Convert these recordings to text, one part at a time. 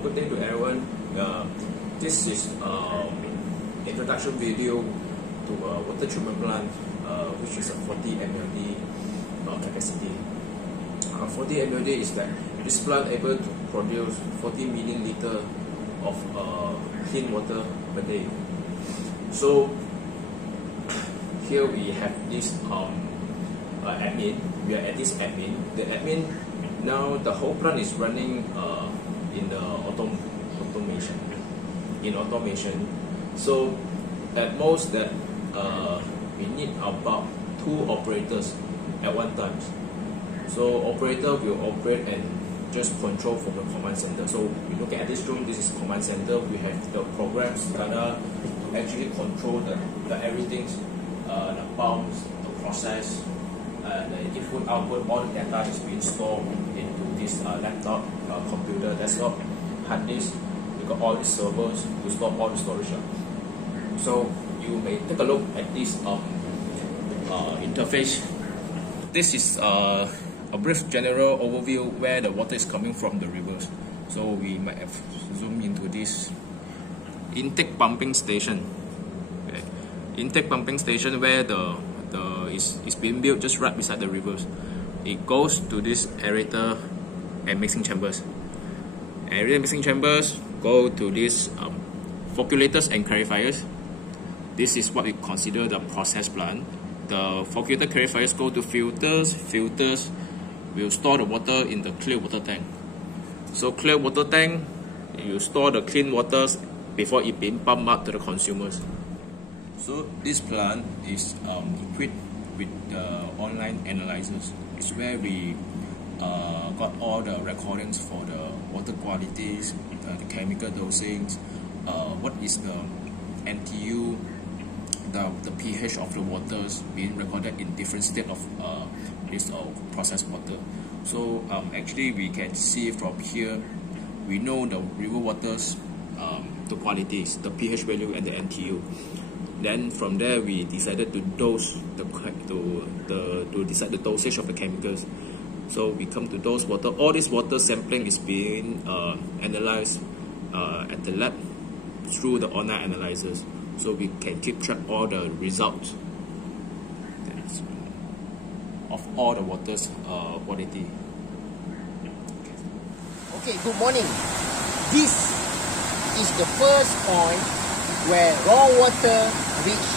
Good day to everyone. This is introduction video to a water treatment plant, which is a 40 mld capacity. 40 mld is that this plant able to produce 40 million liter of clean water per day. So here we have this admin. We are at this admin. The admin now, the whole plant is running in the automation. So at most that we need about 2 operators at one time. So operator will operate and just control from the command center. So we look at this room. This is command center. We have the programs that are to actually control the everything, the pumps, the process, the input output. All the data is being stored into this laptop, computer, desktop, hard disk. We got all the servers to store all the storage. So you may take a look at this interface. This is a brief general overview where the water is coming from the rivers. So we might have zoomed into this intake pumping station. Okay. Intake pumping station where is being built just right beside the rivers. It goes to this aerator and mixing chambers. Aerator and mixing chambers go to these flocculators and clarifiers. This is what we consider the process plant. The flocculator clarifiers go to filters. Filters will store the water in the clear water tank. So clear water tank, you store the clean waters before it being pumped out to the consumers. So this plant is equipped with online analyzers. It's where we got all the recordings for the water qualities, the chemical dosings, what is the NTU, the pH of the waters being recorded in different state of this processed water. So actually we can see from here, we know the river waters, the qualities, the pH value and the NTU. Then from there we decided to dose to decide the dosage of the chemicals. So we come to dose water. All this water sampling is being analyzed at the lab through the online analyzers. So we can keep track all the results of all the water's quality. Okay, good morning. This is the first point where raw water reach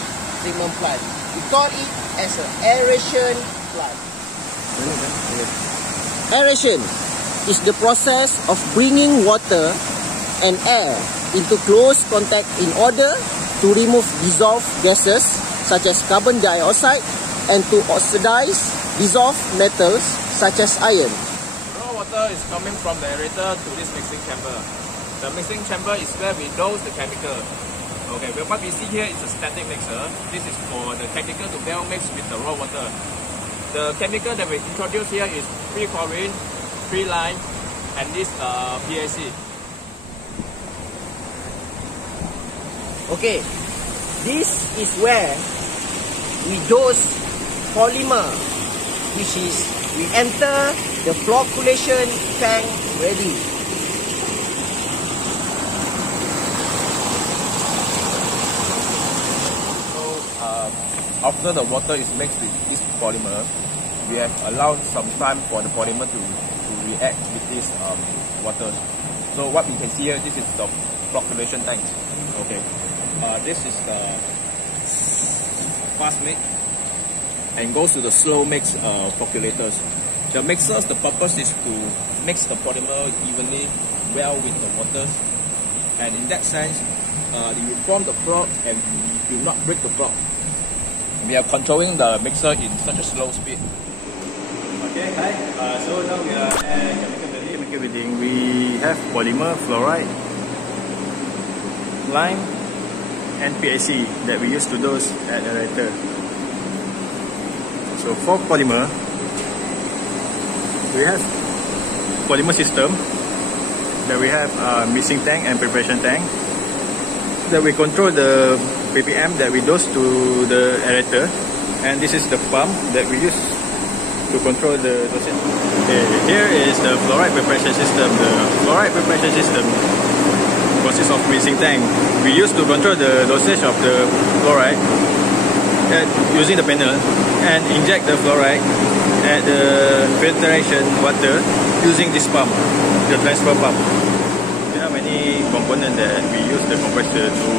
treatment plant. We call it as an aeration plant. Aeration is the process of bringing water and air into close contact in order to remove dissolved gases such as carbon dioxide and to oxidize dissolved metals such as iron. Raw water is coming from the aerator to this mixing chamber. The mixing chamber is where we dose the chemical. Okay, well, what we see here is a static mixer. This is for the technical to well mix with the raw water. The chemical that we introduce here is free chlorine, free lime, and this PAC. Okay, this is where we dose polymer, which is we enter the flocculation tank ready. After the water is mixed with this polymer, we have allowed some time for the polymer to react with this water. So what we can see here, this is the flocculation tank. Okay, this is the fast mix and goes to the slow mix flocculators. The mixers, the purpose is to mix the polymer evenly well with the waters, and in that sense, you form the frog and you do not break the frog. We are controlling the mixer in such a slow speed. Okay, hi. So now we are at chemical building. We have polymer, fluoride, lime, and PAC that we use to dose at aerator. So for polymer, we have polymer system that we have a mixing tank and preparation tank that we control the ppm that we dose to the aerator, and this is the pump that we use to control the dosage. Okay, here is the fluoride preparation system. The fluoride preparation system consists of mixing tank. We used to control the dosage of the fluoride using the panel and inject the fluoride at the filtration water using this pump, the transfer pump. There are many components that we use the compressor to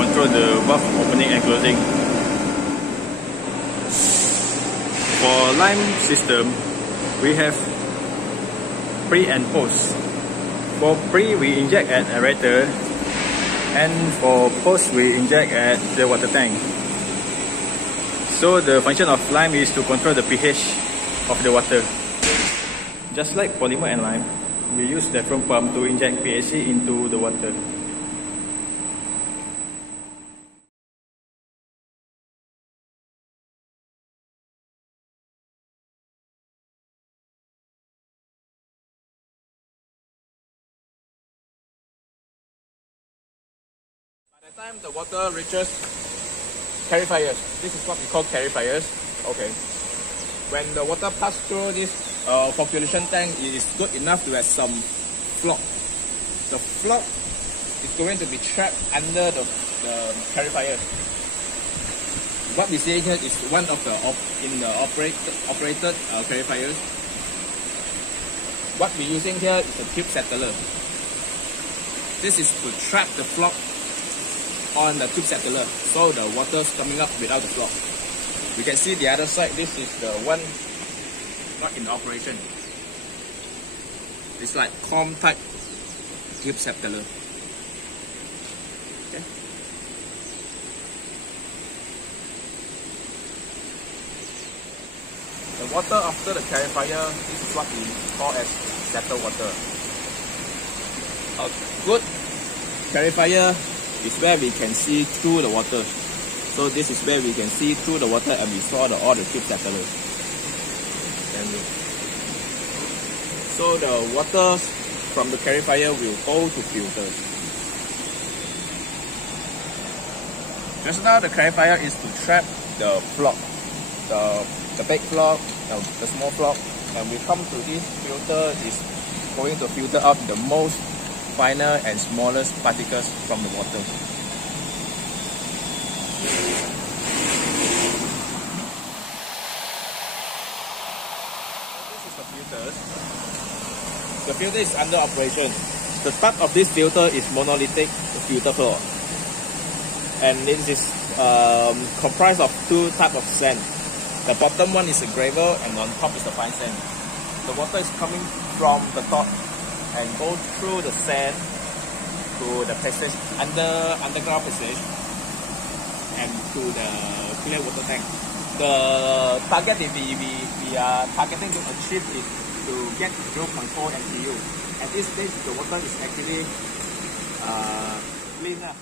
control the valve opening and closing. For lime system, we have pre and post. For pre, we inject at aerator, and for post, we inject at the water tank. So the function of lime is to control the pH of the water. Just like polymer and lime, we use different pump to inject PHC into the water. By the time the water reaches clarifiers, this is what we call clarifiers. Okay. When the water passes through this flocculation tank, it is good enough to have some flock. The flock is going to be trapped under the clarifier. What we see here is one of the operated clarifiers. What we're using here is a tube settler. This is to trap the flock on the tube settler, so the water's coming up without the flock. You can see the other side, this is the one not in operation. It's like comb type tube settler. Okay. The water after the clarifier, this is what we call as settled water. A good clarifier is where we can see through the water. So this is where we can see through the water, and we saw all the tube settlers. So the water from the clarifier will go to filters. Just now the clarifier is to trap the flock, the big flock, the small flock, and we come to this filter is going to filter out the most finer and smallest particles from the water. This is the filters. The filter is under operation. The top of this filter is monolithic filter floor, and this is comprised of two types of sand. The bottom one is a gravel, and on top is the fine sand. The water is coming from the top and go through the sand to the passage, underground passage, and to the clear water tank. The target that we are targeting to achieve is to get 0.4 MTU. At this stage, the water is actually cleaner.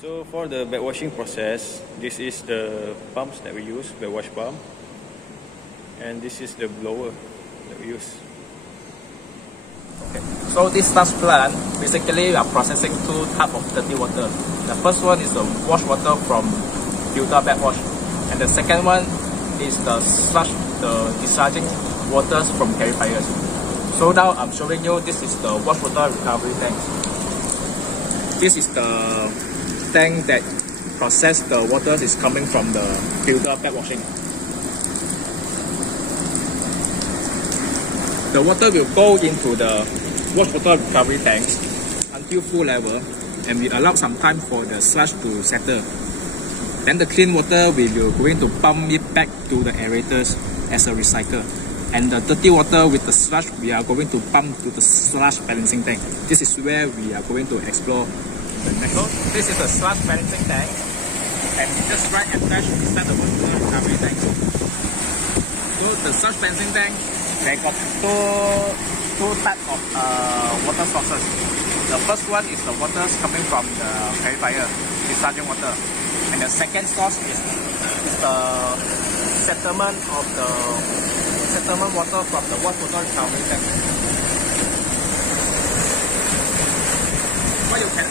So for the backwashing process, this is the pumps that we use, backwash pump, and this is the blower that we use. Okay. So this sludge plant, basically we are processing two types of dirty water. The first one is the wash water from filter backwash, and the second one is the sludge, the discharging waters from clarifiers. So now I'm showing you, this is the wash water recovery tank. This is the tank that process the water is coming from the filter backwashing. The water will go into the wash water recovery tanks until full level, and we allow some time for the sludge to settle. Then the clean water we will going to pump it back to the aerators as a recycle. And the dirty water with the sludge we are going to pump to the sludge balancing tank. This is where we are going to explore the next. So this is the sludge balancing tank, and just right attached inside the water recovery tank. So the sludge balancing tank, they got two types of water sources. The first one is the water coming from the clarifier, discharging water, and the second source is the settlement water from the wash water recovery tank.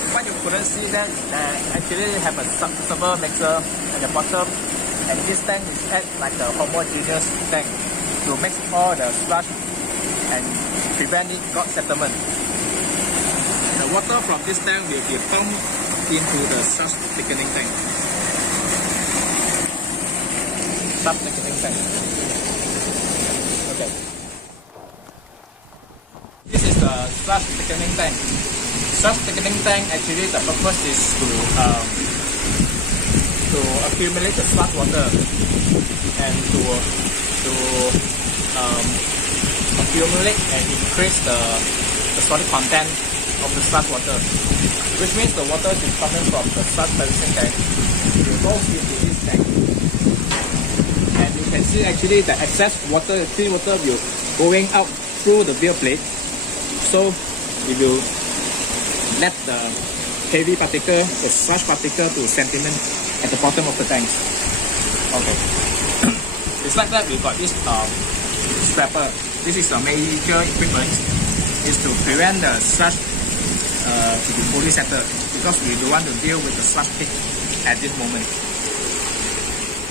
What you couldn't see that actually have a submersible mixer at the bottom, and this tank is act like a homogeneous tank to mix all the sludge and prevent it got settlement. The water from this tank will be pumped into the sludge thickening tank. Okay. This is the sludge thickening tank. Sludge thickening tank, actually the purpose is to accumulate the sludge water and to accumulate and increase the solid content of the sludge water, which means the water is coming from the sludge balancing tank will go into this tank. And you can see actually the excess water, the clean water will going out through the beer plate. So it will let the heavy particle, the sludge particle to sediment at the bottom of the tanks. Okay. Besides that, we got this scraper. This is a major equipment. Is to prevent the sludge to be fully settled, because we don't want to deal with the sludge pit at this moment.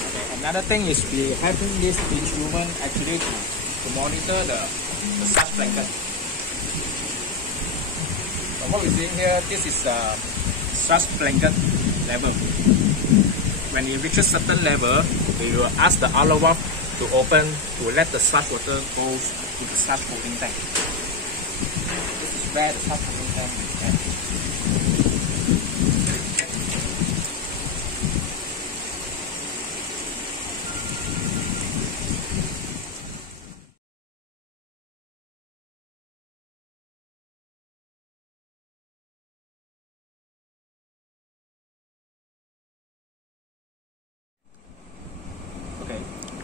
Okay. Another thing is we having this instrument actually to monitor the sludge blanket. What we're seeing here, this is the sludge blanket level. When it reaches certain level, we will ask the ALUM valve to open to let the sludge water go to the sludge holding tank. This is where the sludge holding tank is at.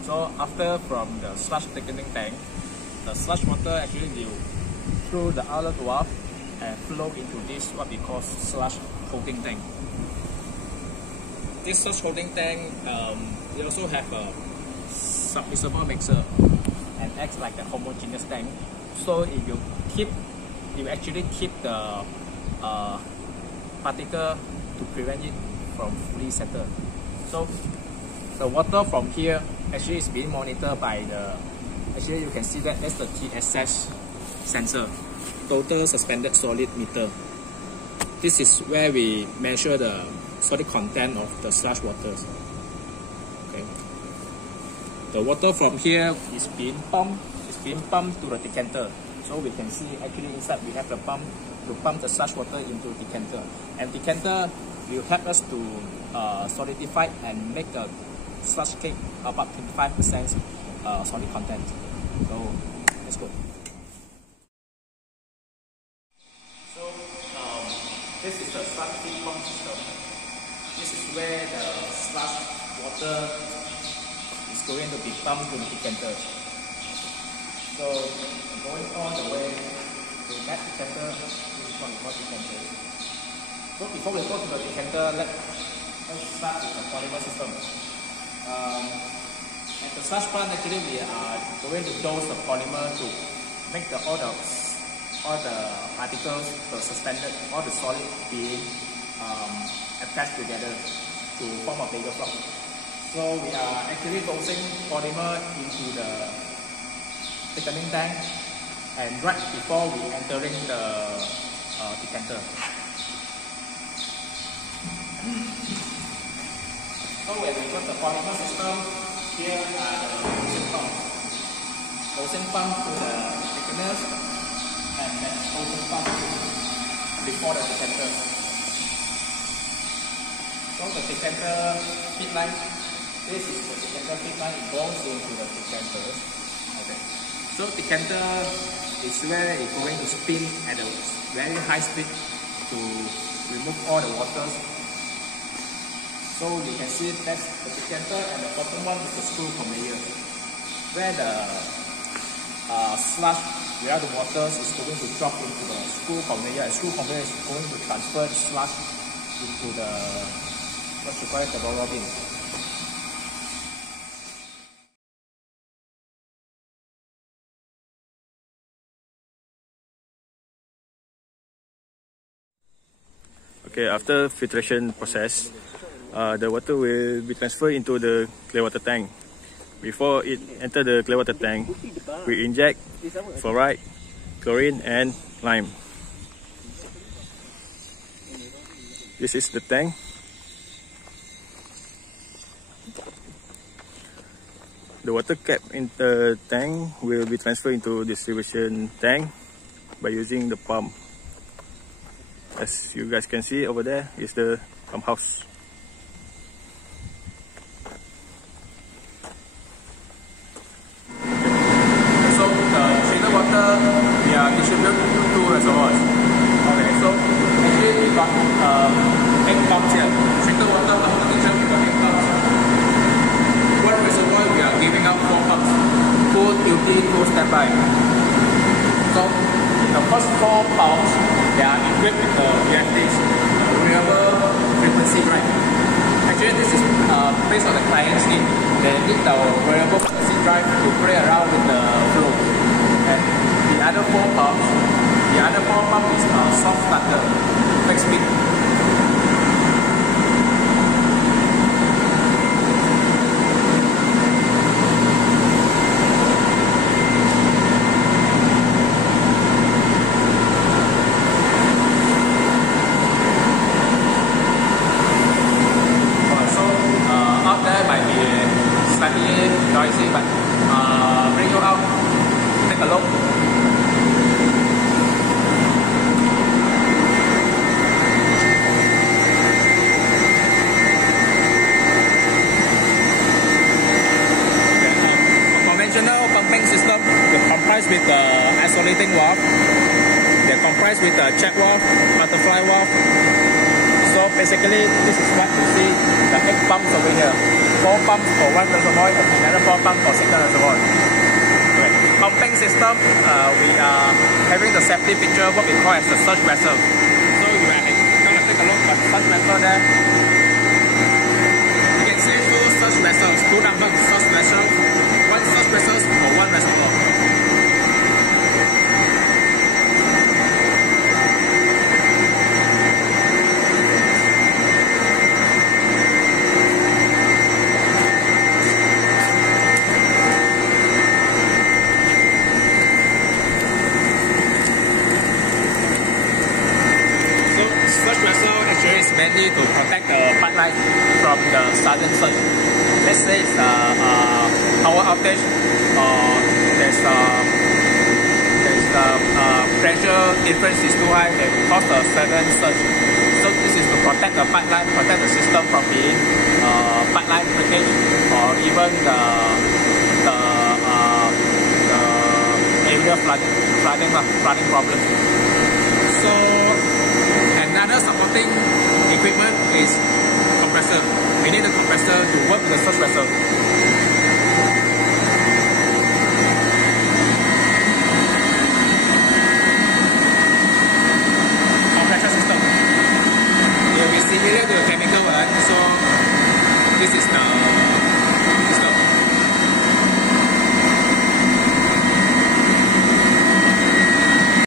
So after from the sludge thickening tank, the sludge water actually will through the ALUM valve and flow into this what we call sludge holding tank. This sludge holding tank, we also have a submersible mixer and acts like a homogeneous tank. So it will actually keep the particle to prevent it from fully settled. So the water from here actually is being monitored by actually you can see that that's the TSS sensor, total suspended solid meter. This is where we measure the solid content of the sludge waters. Okay. The water from here is being pumped to the decanter. So we can see actually inside we have the pump to pump the sludge water into decanter. And decanter will help us to solidify and make the sludge cake about 25% solid content. So let's go. So this is the sludge cake pump system. This is where the sludge water is going to be pumped to the decanter. So going all the way to that decanter, this is what we call decanter. So before we go to the decanter, let's start with the polymer system. At the sludge plant, actually we are going to dose the polymer to make all the particles, the suspended, all the solid being attached together to form a bigger flock. So we are actually dosing polymer into the thickening tank, and right before we entering the decanter. So when we put the polymer system, here are the dosing pumps. Dosing pump to the thickeners, and then dosing pump before the decanter. So the decanter feed line, this is the decanter feed line, it goes into the decanter. Okay. So decanter is where it's going to spin at a very high speed to remove all the waters. So you can see that's the decanter, and the bottom one is the screw conveyor, where the sludge without the waters is going to drop into the screw conveyor, and screw conveyor is going to transfer the sludge into the what you call it, the roller bin. Okay, after filtration process, the water will be transferred into the clear water tank. Before it enter the clear water tank, we inject fluoride, chlorine and lime. This is the tank. The water kept in the tank will be transferred into distribution tank by using the pump. As you guys can see over there is the pump house. So the treated water we are distributed into 2 reservoirs. Okay, so actually we got 8 pumps here. Treated water after treatment we got 8 pumps. One reservoir we are giving out 4 pumps. 2 duty, 2 standby. So the first 4 pumps, they are equipped with the VFDs, variable frequency drive. Actually, this is based on the client's need. They need the variable frequency drive to play around with the flow. And the other 4 pumps, is soft starter, fixed speed. Noisy, but bring you out, take a look. Conventional pumping system, they're comprised with the isolating valve, they're comprised with the check valve, butterfly valve. So basically, this is what you see, the 8 pumps over here. 4 pumps for 1 reservoir, another 4 pumps for single reservoir. Okay. Pumping system, we are having the safety picture, what we call as the surge vessel. So you are going to take a look at the surge vessel there. You can see 2 surge vessels, 2 number of surge vessels, 1 surge vessel for 1 reservoir. Mainly to protect the pipeline from the sudden surge. Let's say it's power outage, or there's pressure difference is too high, that will cause a sudden surge. So this is to protect the pipeline, protect the system from being pipeline breakage, or even the area flooding problem. So